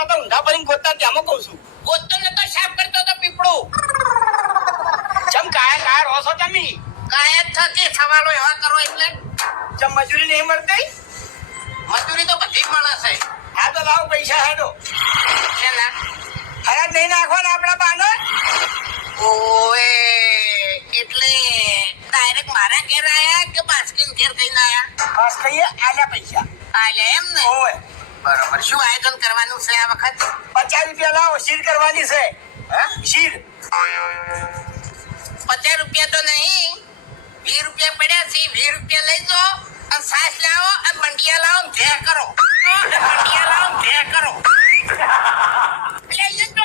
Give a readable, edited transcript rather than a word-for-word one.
આ તો ઊંધા પડીને ગોતતા ત્યાંમાં કહું છું. ગોતતો નતો, સાફ કરતો તો પીપળો. ચમ કાયા રોસો તમે? કાયા થતી સવાલો એવા કરો એટલે ચમ મજૂરી નહીં મળતી? મજૂરી તો બધી મળે છે. હા તો લાવો પૈસા હેડો. શેના? હરાજ નહીં નાખવાના આપણા બાનો. ઓએ એટલે ડાયરેક્ટ મારા ઘેર આયા કે બાસ્કીન ઘેર જઈને આયા? બસ કહીએ આલ્યા પૈસા. આલ્યા એમ ને? ઓય બરોબર. શું આયોજન કરવાનું છે આ વખત? 50 રૂપિયા લાવો, શીર કરવાની છે. હા? શીર 50 રૂપિયા તો નહીં, 20 રૂપિયા પડ્યા છે. 20 રૂપિયા લઈ જાઓ અને સાસ લાવો અને મંડિયા લાવો, ભેહ કરો. મંડિયા લાવો, ભેહ કરો. એટલે અહીંયા તો